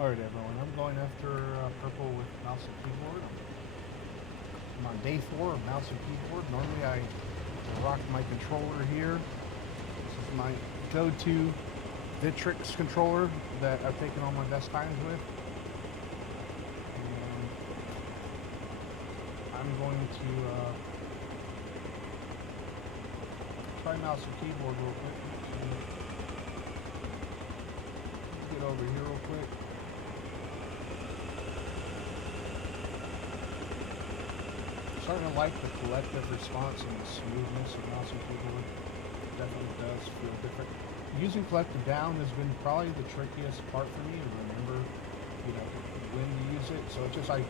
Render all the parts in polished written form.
Alright everyone, I'm going after purple with mouse and keyboard. I'm on day 4 of mouse and keyboard. Normally I rock my controller here. This is my go-to Vitrix controller that I've taken all my best times with. And I'm going to try mouse and keyboard real quick. Get over here real quick. Starting to like the collective response and the smoothness of mouse and keyboard. It definitely does feel different. Using collective down has been probably the trickiest part for me to remember, when to use it. So it's just I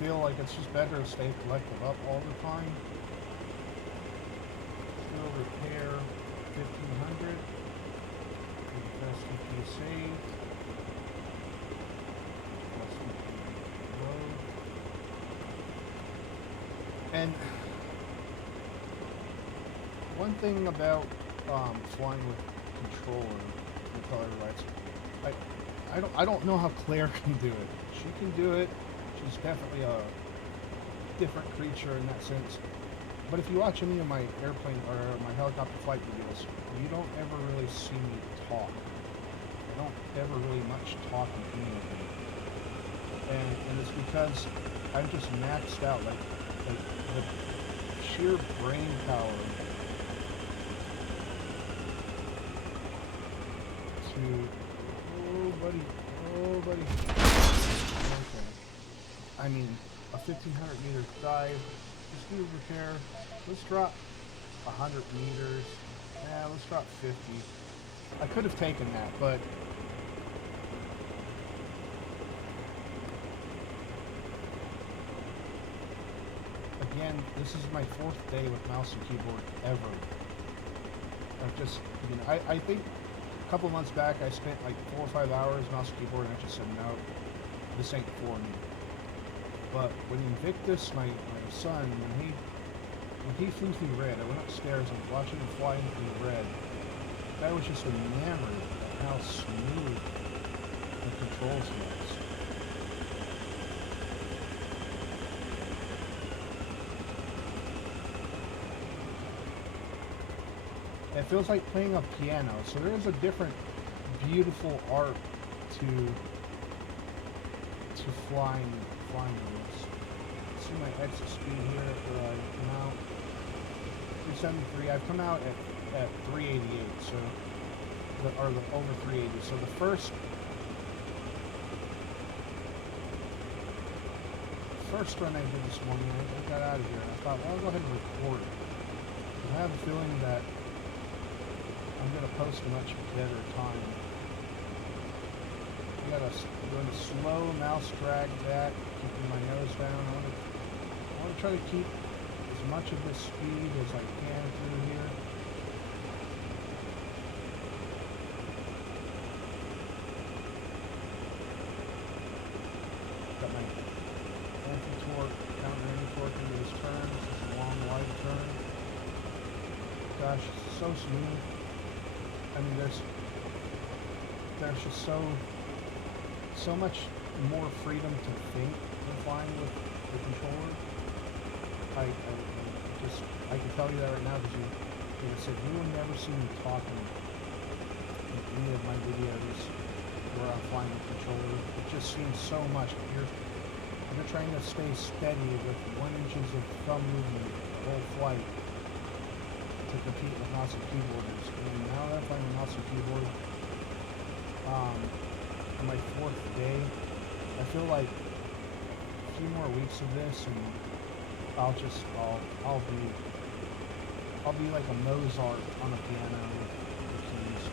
feel like it's just better to stay collective up all the time. Still repair 1500. Fast TP saved. And one thing about flying with controller and color rights, I don't know how Claire can do it. She can do it. She's definitely a different creature in that sense. But if you watch any of my airplane or my helicopter flight videos, you don't ever really see me talk. I don't ever really much talk in any of them. And it's because I'm just maxed out. Like the sheer brain power to oh buddy. Okay. I mean, a 1500 meter dive. Let's do repair. Let's drop 100 meters. Yeah, let's drop 50. I could have taken that, but again, this is my 4th day with mouse and keyboard ever. I've just, I think a couple months back I spent like 4 or 5 hours mouse and keyboard and I just said, no, this ain't for me. But when Invictus, my son, when he flew through red, I went upstairs and was watching him flying through red. I was just enamored at how smooth the controls was. It feels like playing a piano, so there is a different beautiful art to flying this. See my exit speed here after I come out. 373. I've come out at 388, so over 380. So the first run I did this morning, I got out of here and I thought, well, I'll go ahead and record it. I have a feeling that I'm going to post a much better time. I'm going to slow mouse drag that, keeping my nose down. I want to try to keep as much of this speed as I can through here. Got my anti-torque, counter anti-torque into this turn. This is a long, wide turn. Gosh, so smooth. I mean, there's just so much more freedom to think when flying with the controller. I can tell you that right now because like I said, you will never see me talking in any of my videos where I'm flying with controller. It just seems so much. You're trying to stay steady with 1 inches of thumb movement the whole flight to compete with mouse and keyboarders. And now that I'm playing with mouse and keyboard, on my 4th day, I feel like a few more weeks of this and I'll be like a Mozart on a piano with keys.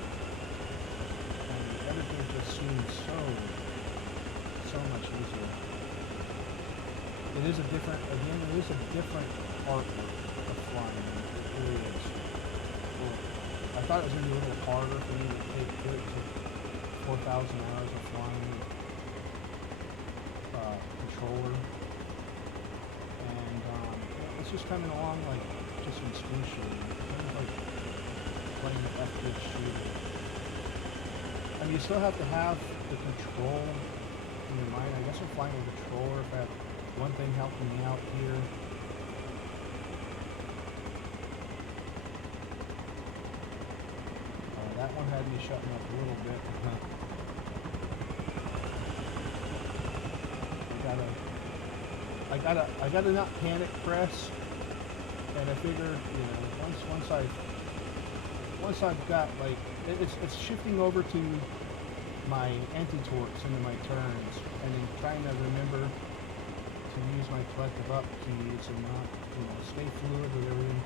And everything just seems so much easier. It is a different artwork of flying. It really is. Well, I thought it was going to be a little harder for me to take it to 4,000 hours of flying controller. And it's just coming along like just instinctually. It's kind of like playing an FPS shooter. I mean, you still have to have the control mind. I guess I'm flying with a controller. If I have one thing helping me out here. That one had me shutting up a little bit. I gotta not panic press. And I figured, you know, once I've got like it's shifting over to my anti-torques into my turns, and then trying to remember to use my collective up keys and not, you know, stay fluid with everything.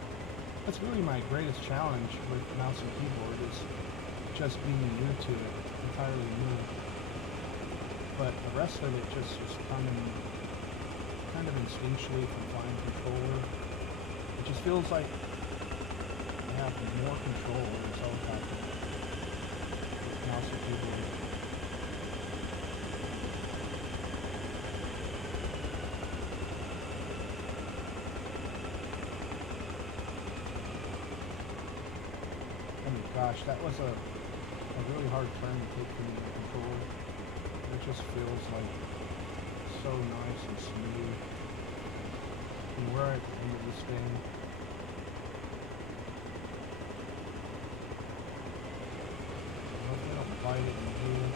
That's really my greatest challenge with mouse and keyboard, is just being new to it, entirely new. But the rest of it just is coming kind of instinctually from flying controller. It just feels like I have more control over this helicopter with mouse and keyboard. Gosh, that was a really hard turn to take from the controller. It just feels like so nice and smooth. And we're at the end of this thing. Hopefully I don't bite it in here.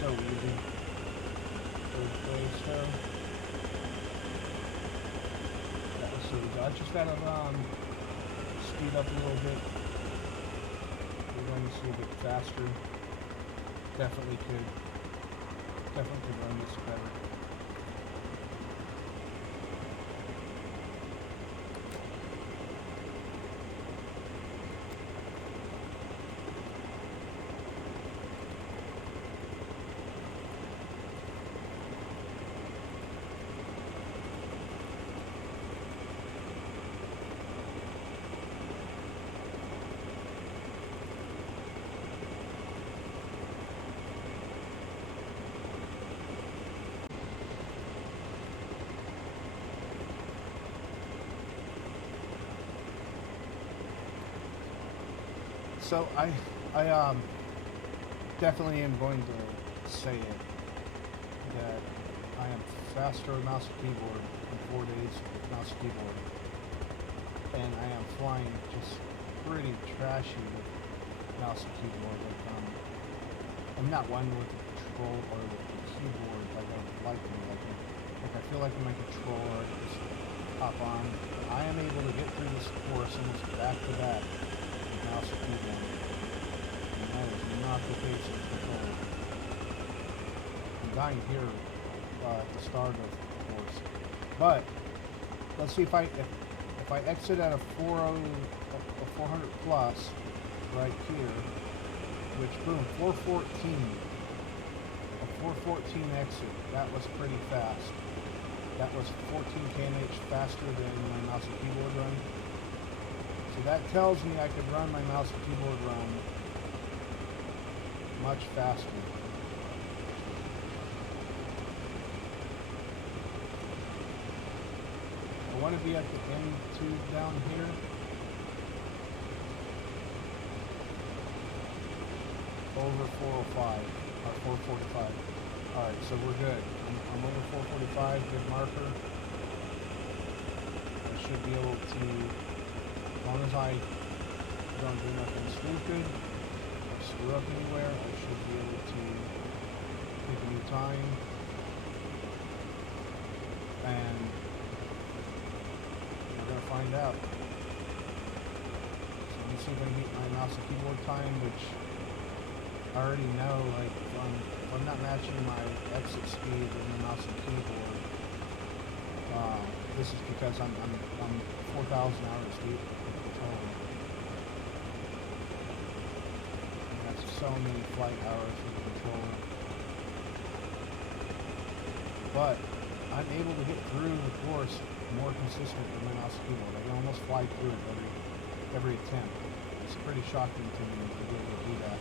So easy. That was so easy. I just gotta speed up a little bit. We're going to see a bit faster. Definitely could run this better. So I definitely am going to say it, that I am faster with mouse and keyboard in 4 days with mouse and keyboard. And I am flying just pretty trashy with mouse and keyboard. Like, I'm not one with the control or with the keyboard like I would like to be. Like I feel like in my controller I just hop on. I am able to get through this course almost back to back with mouse and keyboard. And that is not the case with controller. I'm dying here at the start of the course. But let's see if I exit at a 400 plus right here, which boom, 414. A 414 exit. That was pretty fast. That was 14 km/h faster than my mouse and keyboard run. So that tells me I could run my mouse and keyboard run much faster. I want to be at the end tube down here. Over 405 or 445. Alright, so we're good. I'm over 445, good marker. I should be able to, as long as I don't do nothing stupid or screw up anywhere, I should be able to pick a new time. And we're going to find out. So let me see if I can get my mouse and keyboard time, which I already know, like, if I'm not matching my exit speed with the mouse and keyboard, this is because I'm 4,000 hours deep in the controller. That's so many flight hours with the controller. But I'm able to get through the course more consistent than my mouse and keyboard. I can almost fly through it every attempt. It's pretty shocking to me to be able to do that.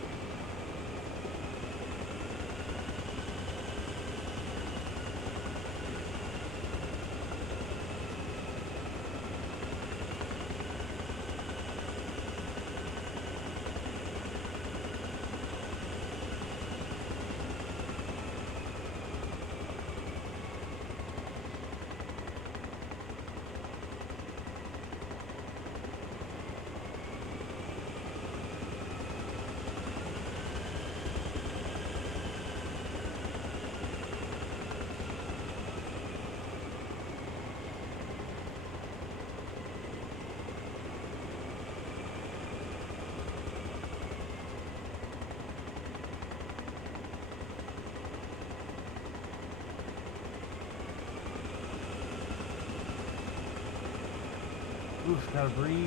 Oof, gotta breathe,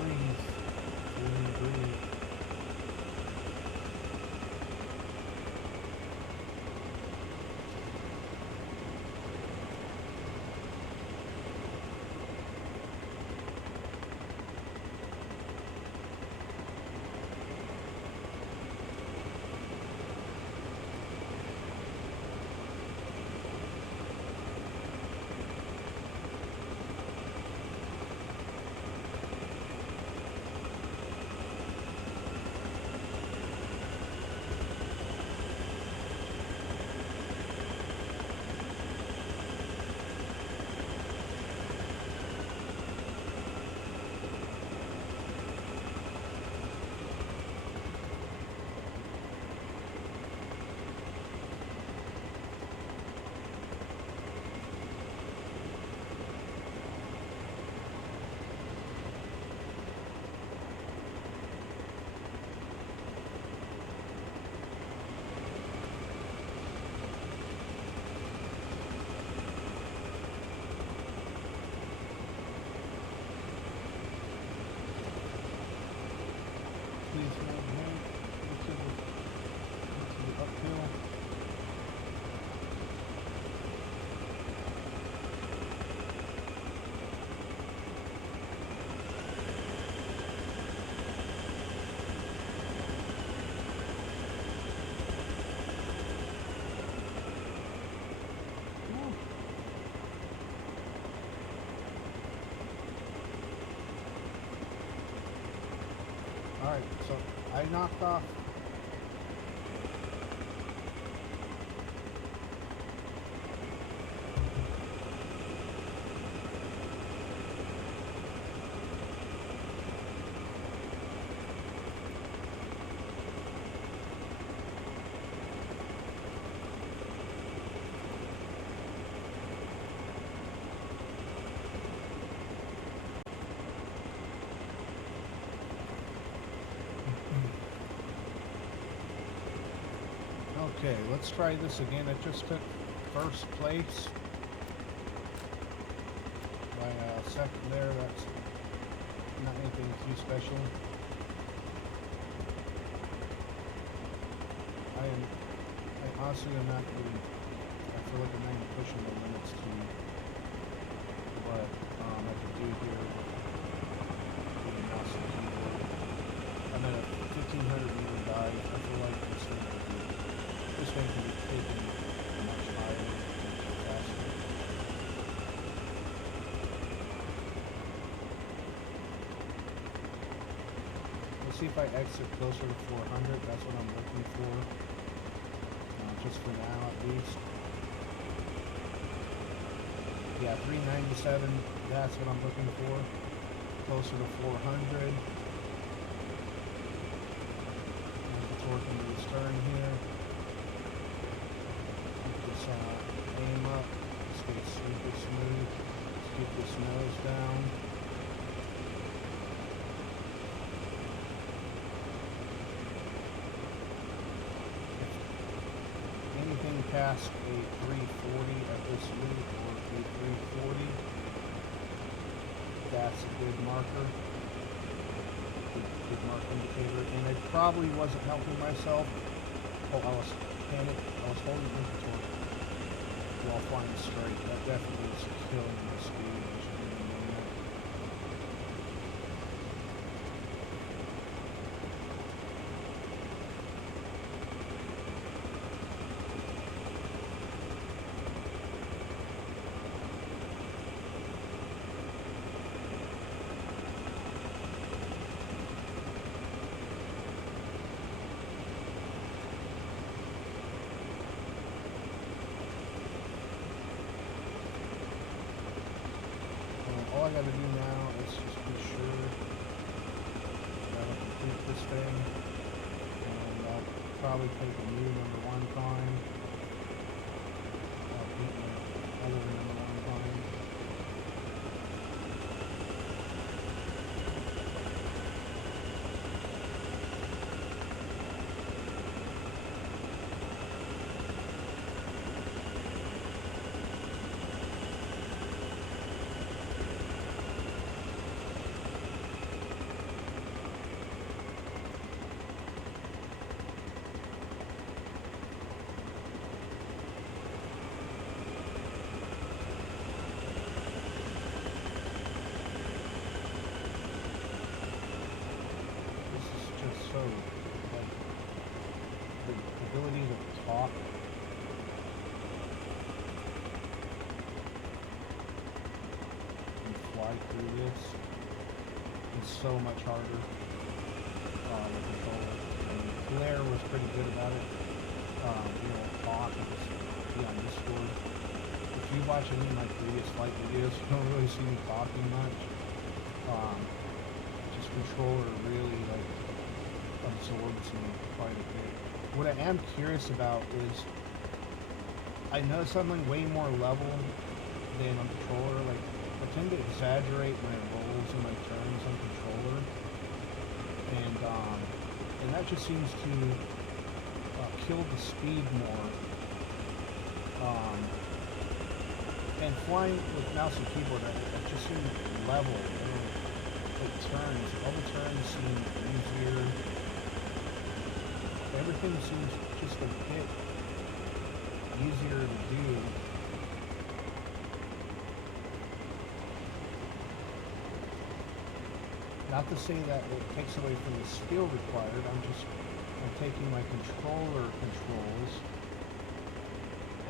breathe. Alright, so I knocked off. Okay, let's try this again. It just took first place by a second there. That's not anything too special. I honestly am not really, I feel like I'm not even pushing the limits to what I can do here with the mouse and keyboard. I'm at a 1500 meter dive. I feel like this thing can be taken much higher and faster. Let's see if I exit closer to 400. That's what I'm looking for. Just for now, at least. Yeah, 397. That's what I'm looking for. Closer to 400. The torque into the stern here. Aim up. Let's get super smooth. Let's get this nose down. Anything past a 340 at this loop or a 340, that's a good marker. Good mark indicator. And I probably wasn't helping myself. Oh, I was panicked. I was holding inventory. while flying straight. That definitely is killing the speed. I should have been doing that. All I gotta do now is just be sure that I complete this thing, and I'll probably take a new #1 climb. I'll beat my other #1 climb. This is just so, like, the ability to talk and fly through this is so much harder with the controller. And Blair was pretty good about it. Being able to talk and just be on Discord. If you watch any of my previous flight videos, you don't really see me talking much. Just controller really like absorbs me quite a bit. What I am curious about is I notice I'm like way more level than on controller. Like I tend to exaggerate my rolls and my turns on controller, and that just seems to kill the speed more. And flying with mouse and keyboard, I just seem level. Like turns, all the turns seem easier. Everything seems just a bit easier to do. Not to say that it takes away from the skill required. I'm taking my controller controls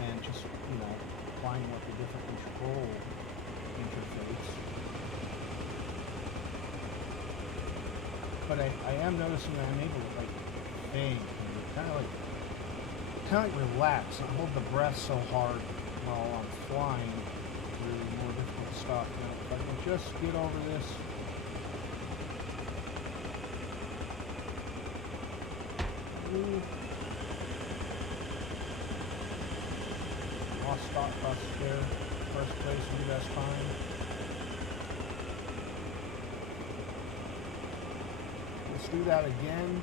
and just, applying with a different control interface. But I am noticing that I'm able to think and kind of like relax and hold the breath so hard while I'm flying through more difficult stuff. If I can just get over this. Lost thought process there. First place, new best time. Let's do that again.